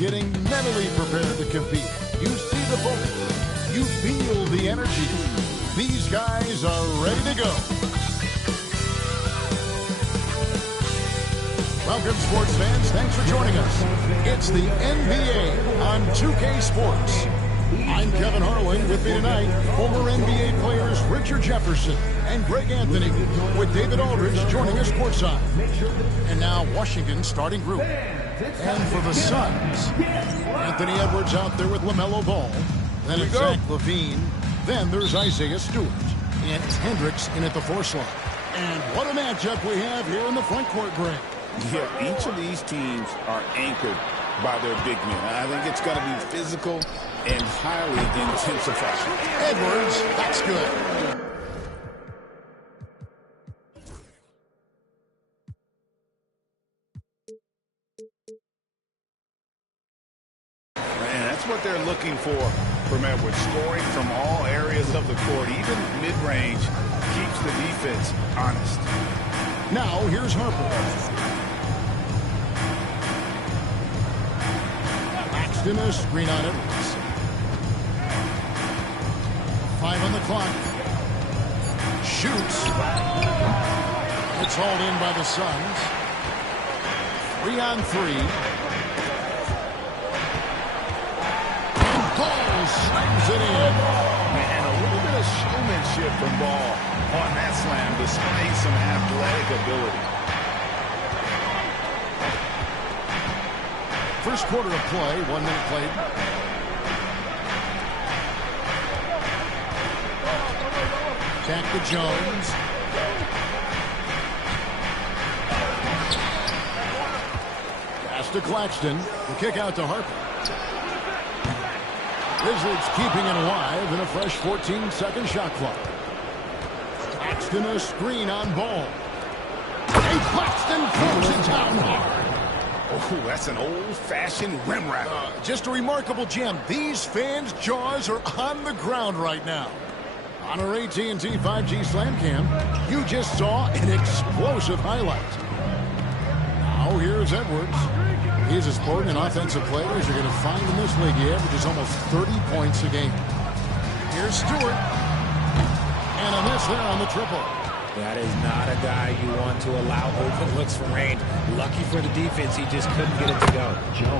getting mentally prepared to compete. You see the focus. You feel the energy. These guys are ready to go. Welcome, sports fans. Thanks for joining us. It's the NBA on 2K Sports. I'm Kevin Harlan. With me tonight, former NBA players Richard Jefferson and Greg Anthony, with David Aldridge joining us courtside. And now Washington's starting group. And for the Suns, Anthony Edwards out there with LaMelo Ball. Then it's Zach LaVine. Then there's Isaiah Stewart. And Hendricks in at the 4 slot. And what a matchup we have here in the front court, Greg. Yeah, each of these teams are anchored by their big men. I think it's going to be physical and highly intensified. Edwards, that's good. Man, that's what they're looking for from Edwards. Scoring from all areas of the court, even mid-range, keeps the defense honest. Now, here's Harper. In a screen on Edwards. 5 on the clock. Shoots. It's hauled in by the Suns. 3 on 3. And Ball slams it in. Man, a little bit of showmanship from Ball on that slam, displaying some athletic ability. First quarter of play, 1 minute played. Back to Jones. Pass to Claxton. The kick out to Harper. Wizards keeping it alive in a fresh 14-second shot clock. Claxton a screen on Ball. And Claxton throws it down hard. Oh, that's an old-fashioned rim wrap. Just a remarkable gem. These fans' jaws are on the ground right now. On our AT&T 5G Slam Cam, you just saw an explosive highlight. Now here's Edwards. He's as potent an offensive player as you're going to find in this league. He averages almost 30 points a game. Here's Stewart. And a miss there on the triple. That is not a guy you want to allow open looks from range. Lucky for the defense, he just couldn't get it to go.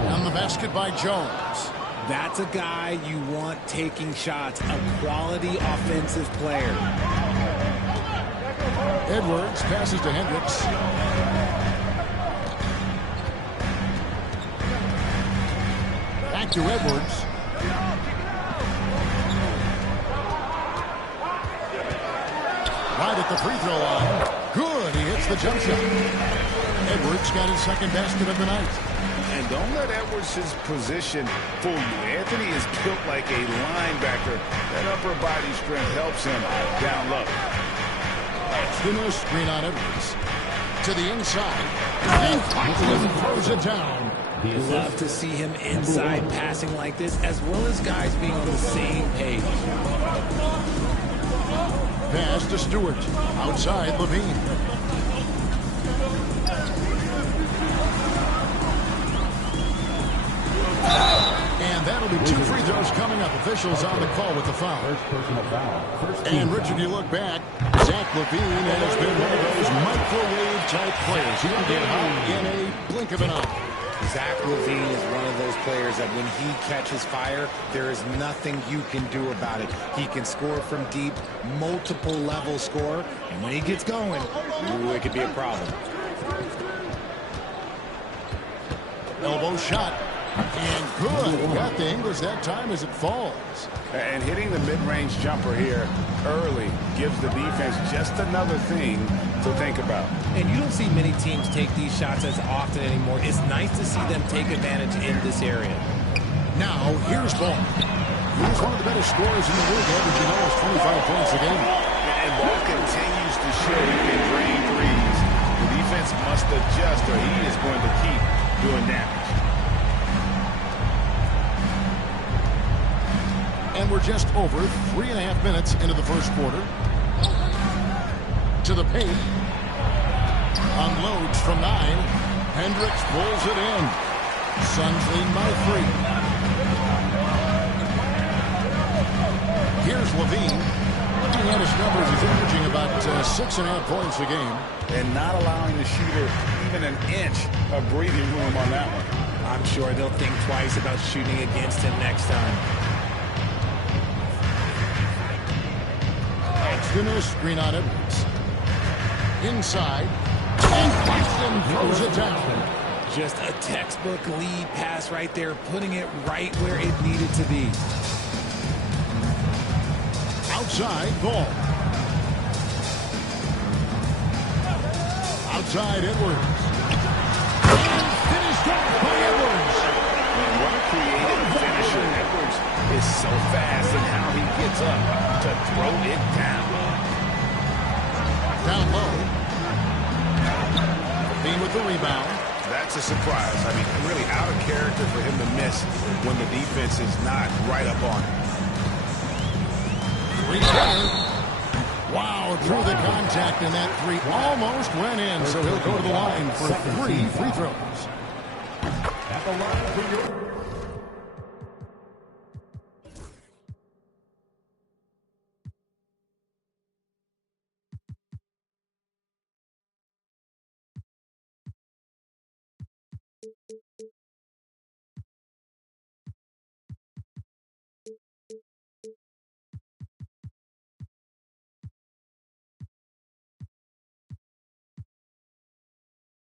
On the basket by Jones. That's a guy you want taking shots, a quality offensive player. Edwards passes to Hendricks. Back to Edwards. Right at the free throw line. Good. He hits the jump shot. Edwards got his second basket of the night. And don't let Edwards' position fool you. Anthony is built like a linebacker. That upper body strength helps him down low. Spinner screen on Edwards. To the inside. And Claxton throws it down. Love to see him inside passing like this, as well as guys being on the same page. Pass to Stewart. Outside, LaVine. And that'll be 2 free throws coming up. Officials on the call with the foul. And Richard, you look back, Zach LaVine has been one of those microwave-type players. He can get hot in a blink of an eye. Zach LaVine is one of those players that when he catches fire, there is nothing you can do about it. He can score from deep, multiple level score, and when he gets going, ooh, it could be a problem. Elbow shot. And good. Got the English that time as it falls. And hitting the mid-range jumper here early gives the defense just another thing to think about. And you don't see many teams take these shots as often anymore. It's nice to see them take advantage in this area. Now, here's Ball. He's one of the better scorers in the league, averaging almost 25 points a game. And Ball continues to show he can drain threes. The defense must adjust or he is going to keep doing damage. And we're just over 3.5 minutes into the first quarter. To the paint. Unloads from 9. Hendricks pulls it in. Suns lead by 3. Here's Levine. Looking at his numbers, he's averaging about 6.5 points a game. And not allowing the shooter even an inch of breathing room on that one. I'm sure they'll think twice about shooting against him next time. External screen on Edwards. Inside. And Claxton throws it down. Just a textbook lead pass right there, putting it right where it needed to be. Outside, Ball. Outside, Edwards. And finished off by Edwards. And what a creative finisher. Edwards is so fast in how he gets up to throw it down. Down low. Bean with the rebound. That's a surprise. I mean, really out of character for him to miss when the defense is not right up on him. Wow, through the contact, and that 3 almost went in, so he'll go to the line for 3 free throws. At the line for your...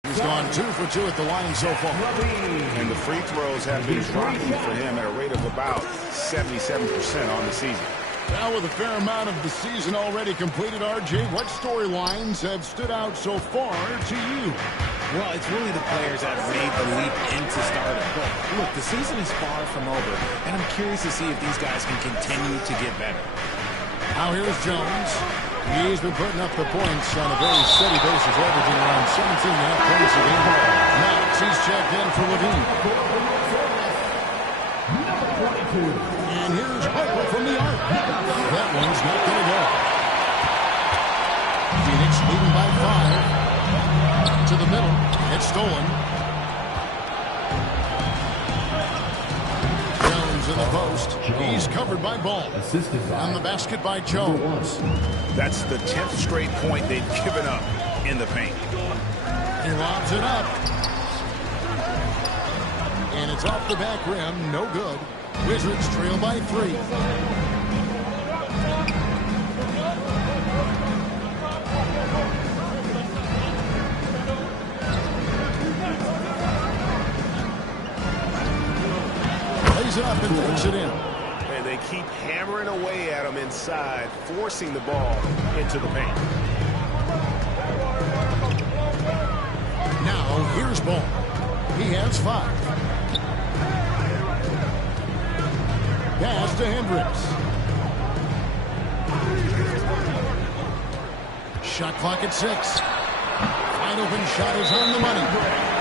He's gone 2 for 2 at the line so far. And the free throws have been dropping for him at a rate of about 77% on the season. Now with a fair amount of the season already completed, RJ, what storylines have stood out so far to you? Well, it's really the players that have made the leap into stardom. But look, the season is far from over, and I'm curious to see if these guys can continue to get better. Now here's Jones. He's been putting up the points on a very steady basis, averaging around 17.5 points a game. Max, he's checked in for Levine. And here's Harper from the arc. That one's not going to go. Phoenix leading by 5. To the middle. It's stolen. In the post. He's covered by Ball. On the basket by Jones. That's the 10th straight point they've given up in the paint. He lobs it up. And it's off the back rim. No good. Wizards trail by 3. It up and puts it in. And they keep hammering away at him inside, forcing the ball into the paint. Now here's Ball. He has 5. Pass to Hendricks. Shot clock at 6. Wide open shot is on the money.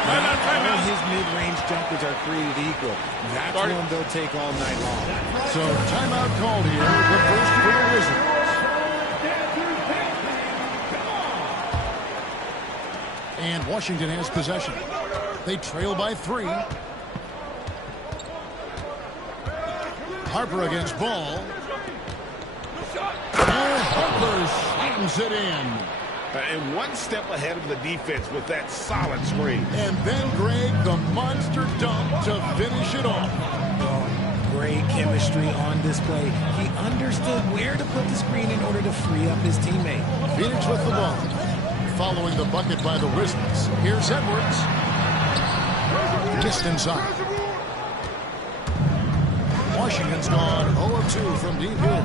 All his mid-range jumpers are created equal. That's one they'll take all night long. So timeout called here. The first for the Wizards. And Washington has possession. They trail by 3. Harper against Ball. And Harper slams it in. And one step ahead of the defense with that solid screen. And then Greg, the monster dunk to finish it off. Great chemistry on display. He understood where to put the screen in order to free up his teammate. Phoenix with the ball. Following the bucket by the Wizards. Here's Edwards. Missed inside. Washington's gone 0 of 2 from deep here.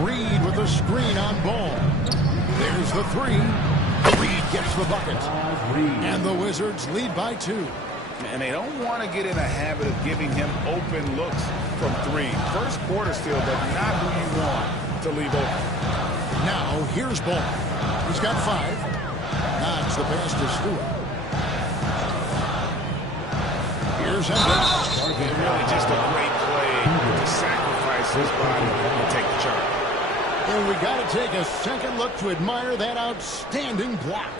Reed with a screen on Ball. There's the 3. Reed gets the bucket. And the Wizards lead by 2. And they don't want to get in a habit of giving him open looks from 3. First quarter still, but not who you want to leave open. Now here's Ball. He's got 5. Nods the pass to Stewart. Here's Hendricks. Really just a great play to sacrifice his body and take the charge. And we got to take a second look to admire that outstanding block.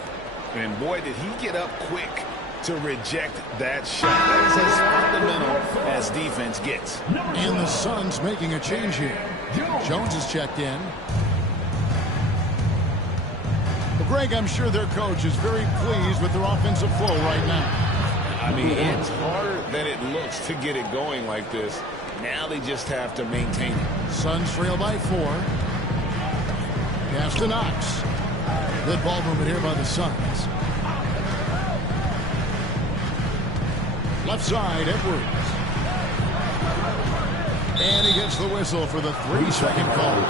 And boy, did he get up quick to reject that shot. That is as fundamental as defense gets. And the Suns making a change here. Jones is checked in. Well, Greg, I'm sure their coach is very pleased with their offensive flow right now. I mean, it's harder than it looks to get it going like this. Now they just have to maintain it. Suns trail by 4. Pass to Knox. Good ball movement here by the Suns. Left side, Edwards. And he gets the whistle for the 3-second call.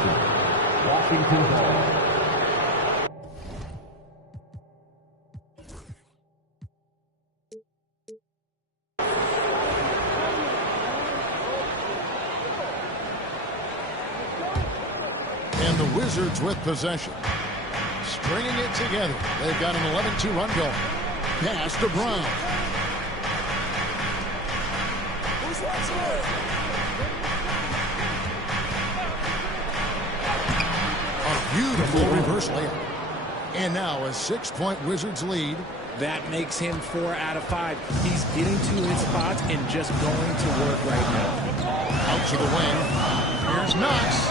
Washington ball. And the Wizards with possession. Stringing it together. They've got an 11-2 run going. Pass to Brown. A beautiful reverse layup. And now a 6-point Wizards lead. That makes him 4 out of 5. He's getting to his spots and just going to work right now. Out to the wing. Here's Knox.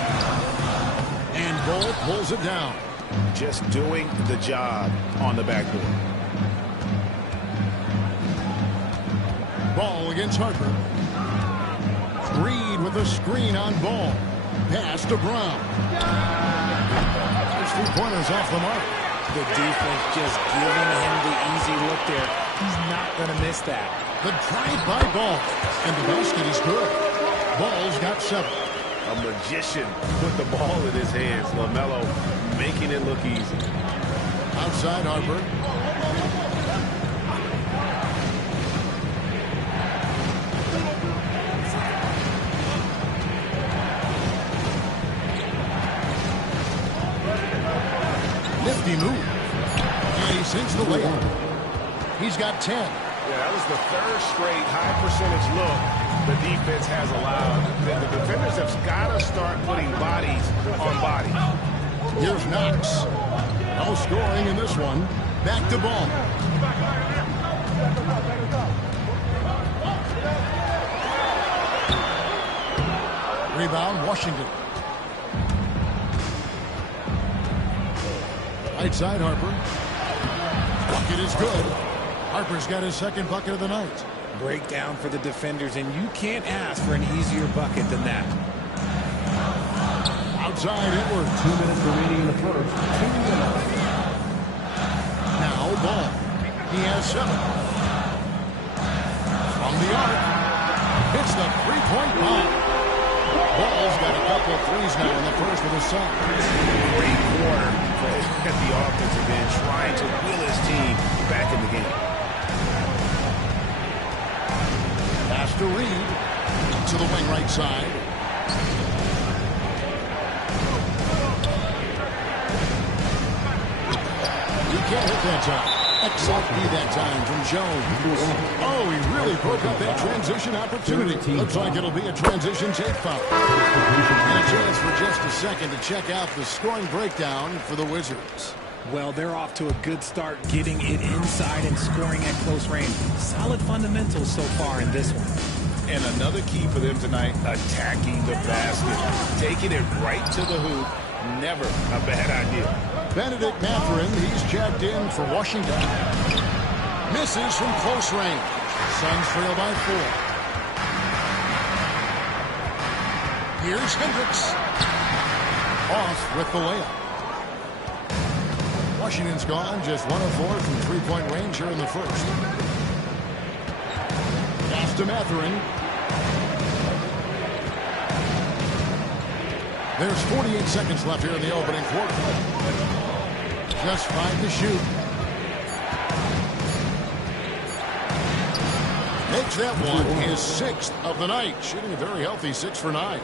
And Bull pulls it down. Just doing the job on the backboard. Ball against Harper. Reed with a screen on Ball. Pass to Brown. There's 3 pointers off the mark. The defense just giving him the easy look there. He's not going to miss that. The drive by Ball. And the basket is good. Ball's got 7. A magician put the ball in his hands. LaMelo making it look easy. Outside Harper. Nifty move. And he sinks the layup. He's got 10. Yeah, that was the 3rd straight high percentage look the defense has allowed. The defenders have got to start putting bodies on bodies. Here's Knox. No scoring in this one. Back to Ball. Rebound, Washington. Right side, Harper. Bucket is good. Harper's got his 2nd bucket of the night. Breakdown for the defenders, and you can't ask for an easier bucket than that. Outside, Edwards. 2 minutes remaining in the first. 2 minutes. Now Ball. He has 7. From the arc. Hits the 3-point bomb. Ball's got a couple of threes now in the first with his son. Great quarter at the offensive end, trying to will his team back in the game. Pass to Reed. To the wing right side. He can't hit that time. Excellent B that time from Jones. Oh, he really broke up that transition opportunity. Looks like it'll be a transition tape foul. And a chance for just a second to check out the scoring breakdown for the Wizards. Well, they're off to a good start getting it inside and scoring at close range. Solid fundamentals so far in this one. And another key for them tonight, attacking the basket. Taking it right to the hoop. Never a bad idea. Benedict Mathurin, he's checked in for Washington. Misses from close range. Suns trail by 4. Here's Hendricks. Off with the layup. Washington's gone just 1 of 4 from 3-point range here in the first. Pass to Mathurin. There's 48 seconds left here in the opening quarter. Just 5 to shoot. Makes that one his 6th of the night. Shooting a very healthy 6 for 9.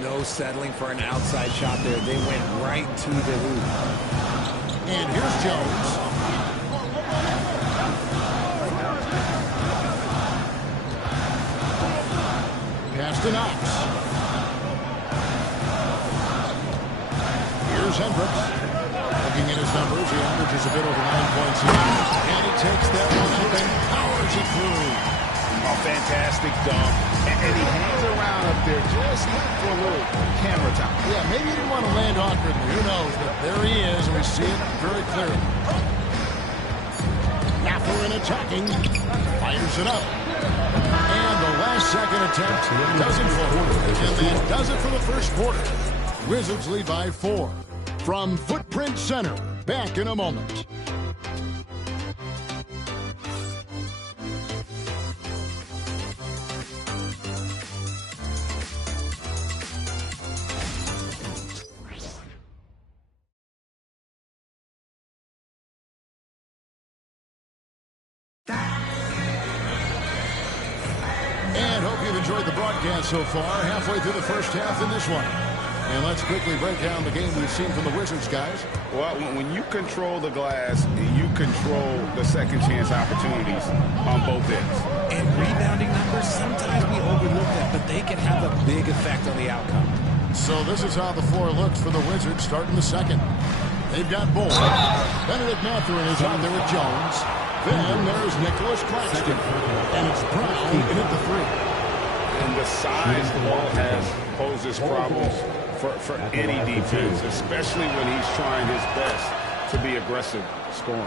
No settling for an outside shot there. They went right to the hoop. And here's Jones. Pass to Knox. Hendricks. Looking at his numbers, he averages a bit over 9 points a game. And he takes that one up and powers it through. A fantastic dunk. And he hangs around up there just for a little camera time. Yeah, maybe he didn't want to land awkwardly. Who knows? But there he is, and we see it very clearly. Mathurin attacking. Fires it up. And the last second attempt doesn't fall. And that does it for the first quarter. Wizards lead by 4. From Footprint Center, back in a moment. And hope you've enjoyed the broadcast so far. Halfway through the first half in this one. And let's quickly break down the game we've seen from the Wizards, guys. Well, when you control the glass, you control the second chance opportunities on both ends. And rebounding numbers, sometimes we overlook that, but they can have a big effect on the outcome. So this is how the floor looks for the Wizards starting the second. They've got Bull. Benedict Mathurin is out there with Jones. Then there's Nicholas Claxton. And it's Brown in at the 3. And the size Ball has poses problems for any defense, especially when he's trying his best to be aggressive scoring.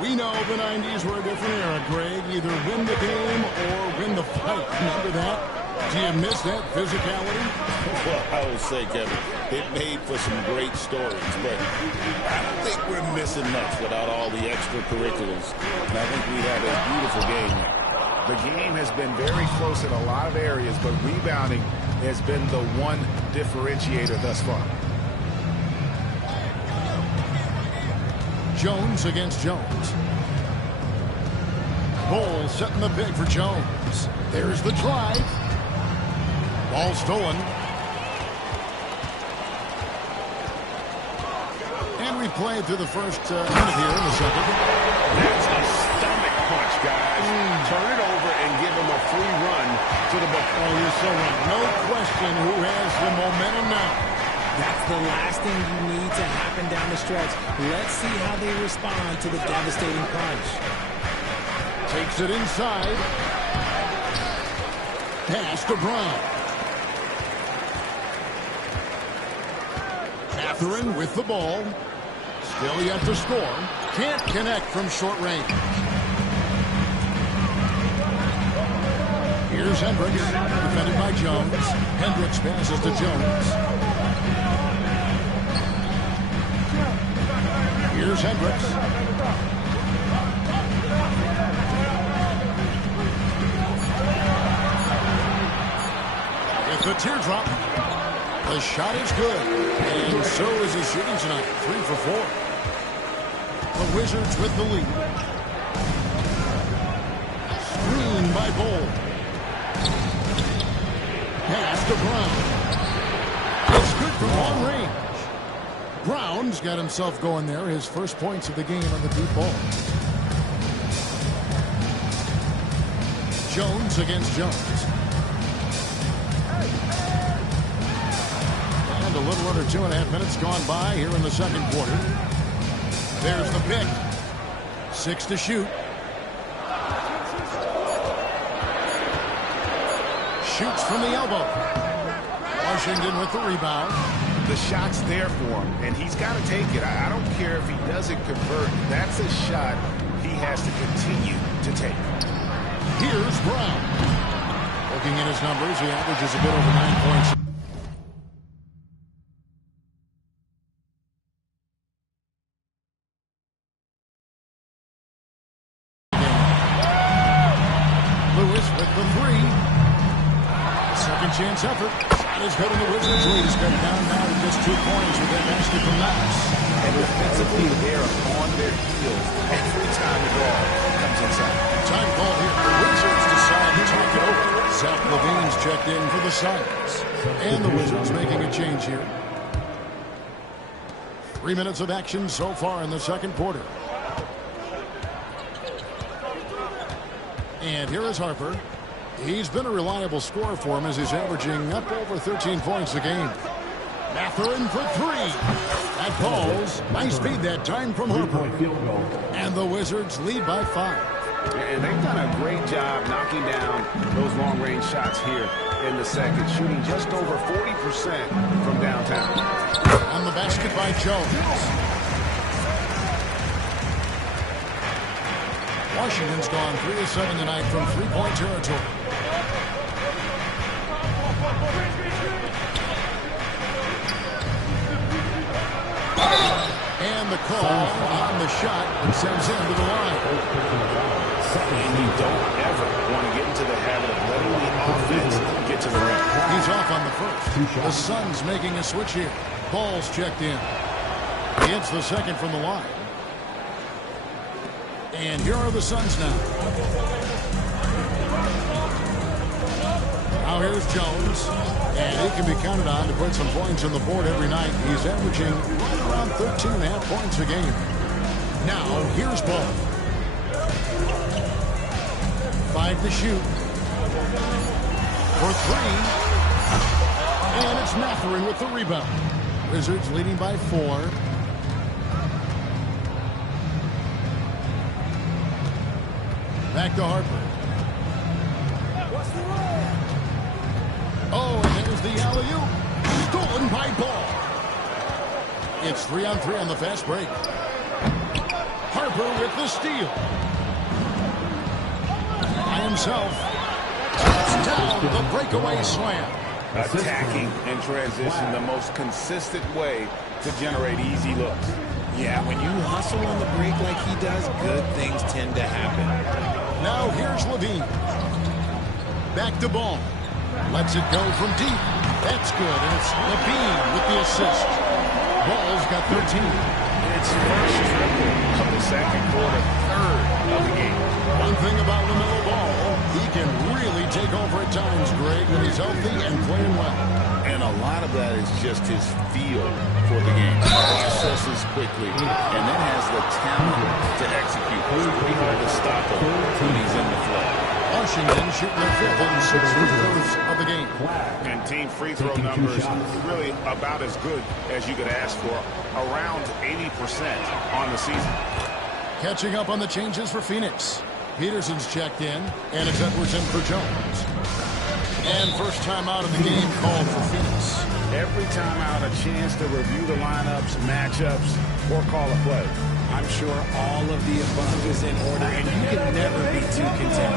We know the 90s were a different era, Greg. Either win the game or win the fight. Remember that? Do you miss that physicality? Well, I would say, Kevin, it made for some great stories, but I don't think we're missing much without all the extracurriculars. And I think we have a beautiful game now. The game has been very close in a lot of areas, but rebounding has been the one differentiator thus far. Jones against Jones. Bull setting the big for Jones. There's the drive. Ball stolen. And we played through the first minute here in the second. That's a stomach punch, guys. Turn it over and give him a free run to the bucket. Oh, you're so right. No question who has the momentum now. That's the last thing you need to happen down the stretch. Let's see how they respond to the devastating punch. Takes it inside. Pass to Brown. Mathurin with the ball. Still yet to score. Can't connect from short range. Here's Hendricks, defended by Jones. Hendricks passes to Jones. Here's Hendricks. With the teardrop. The shot is good. And so is his shooting tonight. 3 for 4. The Wizards with the lead. Screen by Bull. Pass to Brown. It's good from long range. Brown's got himself going there. His first points of the game on the deep ball. Jones against Jones. And a little under 2.5 minutes gone by here in the second quarter. There's the pick. 6 to shoot. Shoots from the elbow. Washington with the rebound. The shot's there for him, and he's got to take it. I don't care if he doesn't convert. That's a shot he has to continue to take. Here's Brown. Looking at his numbers, he averages a bit over 9 points. Lewis with the 3. Second chance effort. Shot is good, and the Wizards lead is cut down now to just 2 points with that basket from Knox. And defensively, they're on their heels every time the ball comes inside. Time call here. The Wizards decide to talk it over. Zach LaVine's checked in for the Suns. And the Wizards making a change here. 3 minutes of action so far in the second quarter. And here is Harper. He's been a reliable scorer for him as he's averaging up over 13 points a game. Mathurin for three. That falls. Nice speed that time from Harper. And the Wizards lead by 5. And they've done a great job knocking down those long-range shots here in the second, shooting just over 40% from downtown. On the basket by Jones. Washington's gone 3 of 7 tonight from three-point territory. And the call on the shot that sends him to the line. And you don't ever want to get into the habit of letting the offense get to the rim. He's off on the first. The Suns making a switch here. Ball's checked in. He hits the second from the line. And here are the Suns now. Now here's Jones. And he can be counted on to put some points on the board every night. He's averaging right around 13.5 points a game. Now here's Ball. 5 to shoot. For 3. And it's Mathurin with the rebound. Wizards leading by 4. Back to Harper. Oh, and there's the alley-oop. Stolen by Ball. It's 3-on-3 on the fast break. Harper with the steal. By himself. That's down the breakaway slam. Attacking in transition, the most consistent way to generate easy looks. Yeah, when you hustle on the break like he does, good things tend to happen. Now here's Levine. Back to Ball. Lets it go from deep. That's good, and it's Levine with the assist. Ball's got 13. It's first triple of the second quarter, third of the game. One thing about LaMelo Ball, he can really take over at times, Greg, when he's healthy and playing well. And a lot of that is just his feel for the game. Processes quickly, and then has the talent to execute. It's pretty hard to stop him when he's in the flow. Washington shooting their 5th and 6 free-throws of the game. And team free throw numbers really about as good as you could ask for, around 80% on the season. Catching up on the changes for Phoenix. Peterson's checked in, and it's Edwards in for Jones. And first time out of the game called for Phoenix. Every time out, a chance to review the lineups, matchups, or call a play. I'm sure all of the above is in order, and you can never be too content.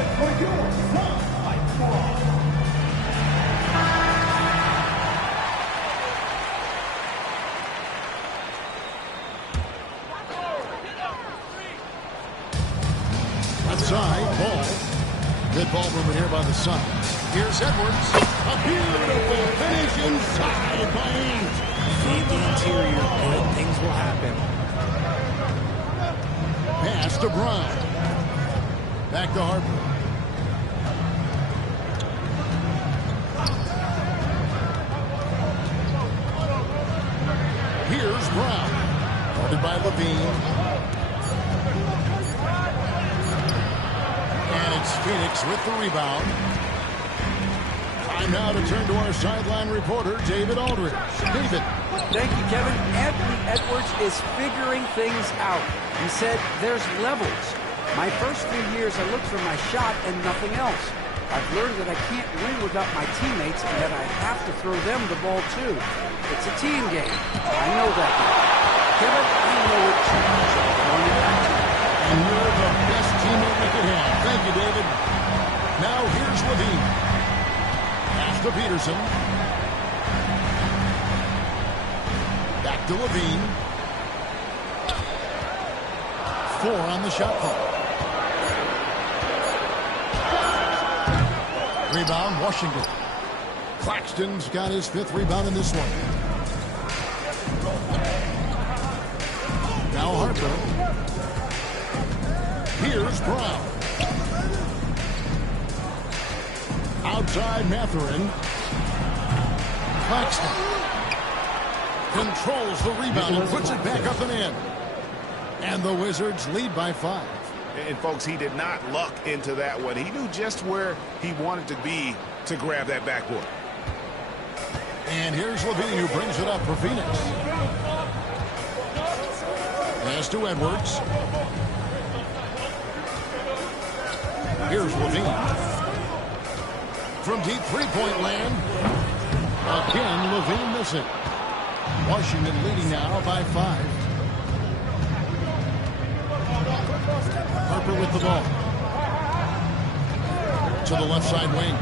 Outside, Ball. Good ball movement here by the Suns. Here's Edwards. A beautiful finish inside by Ainge. Feed the interior, good things will happen. Pass to Brown. Back to Harper. Here's Brown. Guarded by Levine. And it's Phoenix with the rebound. Time now to turn to our sideline reporter, David Aldridge. David. Thank you, Kevin. Anthony Edwards is figuring things out. He said there's levels. My first few years, I looked for my shot and nothing else. I've learned that I can't win without my teammates and that I have to throw them the ball too. It's a team game. I know that now. Kevin, I know it too. So I'm throwing it back to you. And you're the best teammate we could have. Thank you, David. Now here's Levine. Pass to Peterson. Back to Levine. 4 on the shot clock. Rebound, Washington. Claxton's got his 5th rebound in this one. Now Harper. Here's Brown. Outside Mathurin. Claxton controls the rebound and puts it back up and in. And the Wizards lead by 5. And folks, he did not luck into that one. He knew just where he wanted to be to grab that backboard. And here's Levine who brings it up for Phoenix. Pass to Edwards. Here's Levine. From deep three-point land. Again, Levine missing. Washington leading now by 5. Harper with the ball. To the left side wing.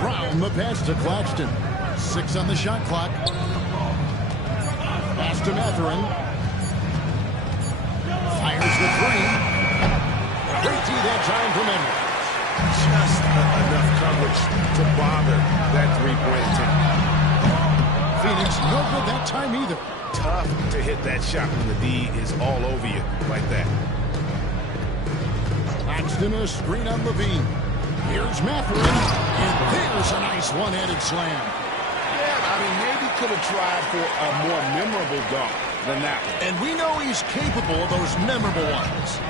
Brown the pass to Claxton. 6 on the shot clock. Pass to Mathurin. Fires the 3. Great D that time from Edwards. Just enough coverage to bother that three-point attempt. Phoenix no good that time either. Tough to hit that shot when the D is all over you like that. Claxton a screen on Levine. Here's Mathurin. And there's a nice one-handed slam. Yeah, I mean, maybe could have tried for a more memorable dunk than that one. And we know he's capable of those memorable ones.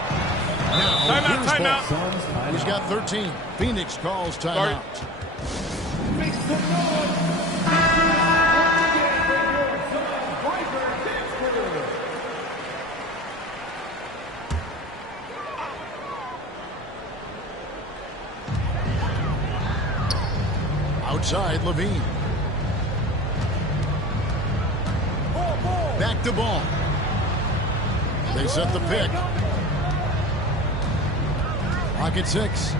Now, here's Ball. He's got 13. Phoenix calls timeout. Outside, Levine. Back to Ball. They set the pick. Rocket 6.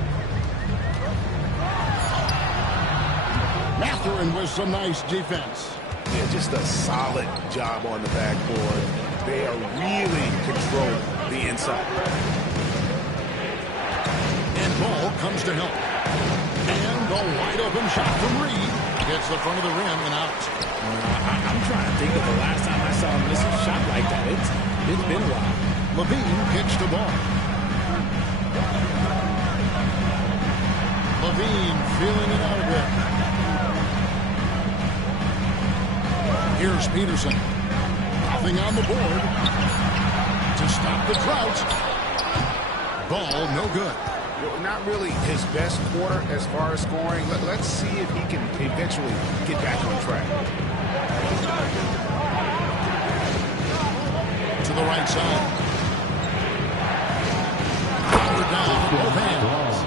Mathurin with some nice defense. Yeah, just a solid job on the backboard. They are really controlling the inside. And Ball comes to help. And the wide open shot from Reed. Gets the front of the rim and out. I'm trying to think of the last time I saw him miss a shot like that. It's been a while. Levine kicks the ball. Levine feeling it out a bit. Here's Peterson. Nothing on the board. To stop the drought. Ball no good. Well, not really his best quarter as far as scoring. Let's see if he can eventually get back on track. To the right side. Power down. Both hands.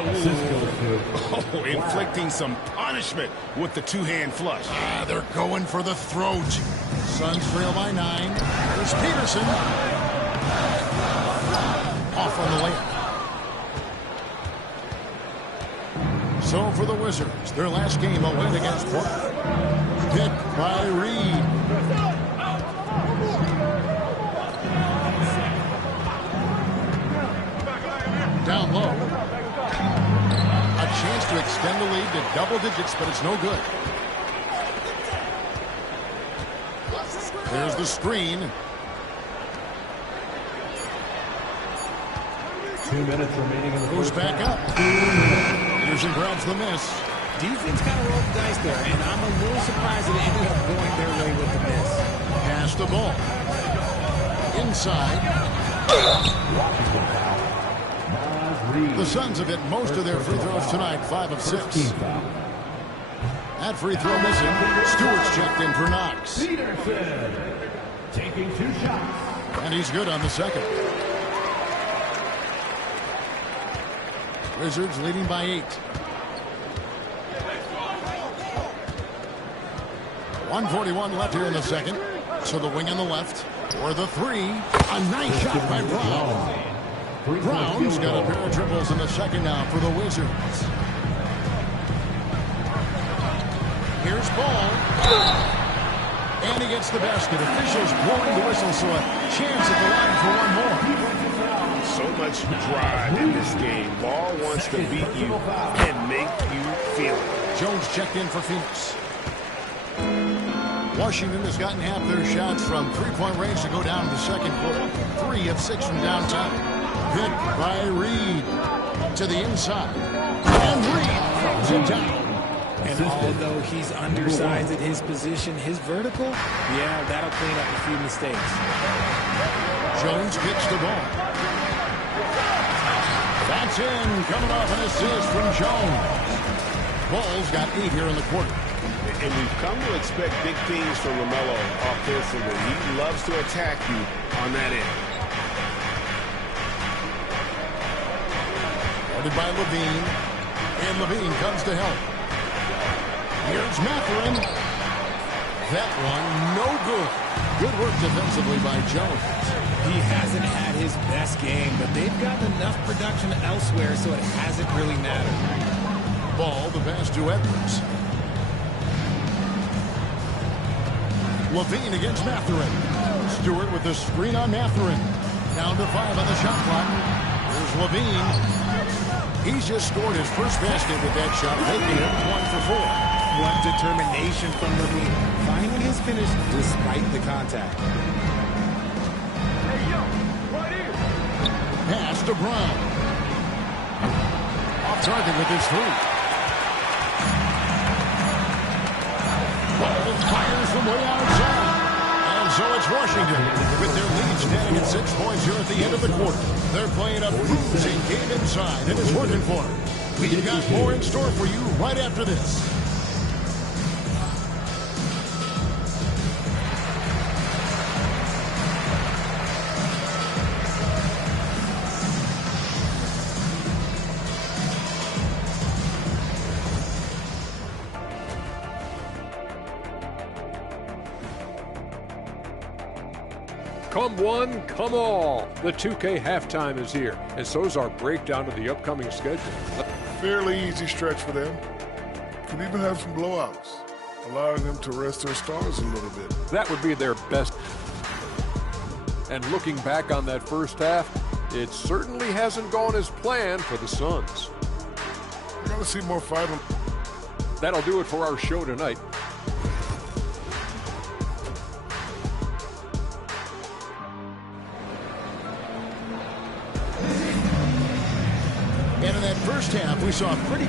Oh, inflicting some punishment with the two-hand flush. They're going for the throat. Suns trail by 9. There's Peterson. Off on the layup. So for the Wizards, their last game a win against Portland. Pick by Reed. Down low. A chance to extend the lead to double digits, but it's no good. There's the screen. 2 minutes remaining in the Goes first back half. up. Peterson grabs the miss. Defense kind of rolled the dice there, and I'm a little surprised that it ended up going their way with the miss. Pass the ball. Inside. The Suns have hit most of their free throws tonight, 5 of 6. That free throw missing. Stewart's checked in for Knox. Peterson taking 2 shots. And he's good on the second. Wizards leading by 8. 1:41 left here in the second. So the wing on the left. For the 3. A nice shot by Brown. Brown's got a pair of triples in the second now for the Wizards. Here's Ball. And he gets the basket. Officials blowing the whistle, so a chance at the line for one more. So much drive in this game. Ball wants to beat you and make you feel it. Jones checked in for Phoenix. Washington has gotten half their shots from three-point range to go down to the second quarter. 3 of 6 from downtown. Pick by Reed to the inside. And Reed throws it down. And although he's undersized at his position, his vertical, yeah, that'll clean up a few mistakes. Jones kicks the ball. That's in, coming off an assist from Jones. Ball's got 8 here in the quarter. And we've come to expect big things from LaMelo offensively. He loves to attack you on that end. Guarded by Levine. And Levine comes to help. Here's Mathurin. That one, no good. Good work defensively by Jones. He hasn't had his best game, but they've gotten enough production elsewhere, so it hasn't really mattered. Ball, the pass to Edwards. Levine against Mathurin. Stewart with the screen on Mathurin. Down to 5 on the shot clock. Here's Levine. He's just scored his first basket with that shot, making it 1 for 4. What determination from Levine, finding his finish despite the contact. Pass to Brown. Off target with his 3. Ball fires from way outside. And so it's Washington with their lead standing at 6 points here at the end of the quarter. They're playing a cruising game inside, and it's working for them. We've got more in store for you right after this. Come one, come all. The 2K halftime is here, and so is our breakdown of the upcoming schedule. Fairly easy stretch for them. Could even have some blowouts, allowing them to rest their stars a little bit. That would be their best. And looking back on that first half, it certainly hasn't gone as planned for the Suns. I gotta see more fight. That'll do it for our show tonight. And in that first half, we saw a pretty...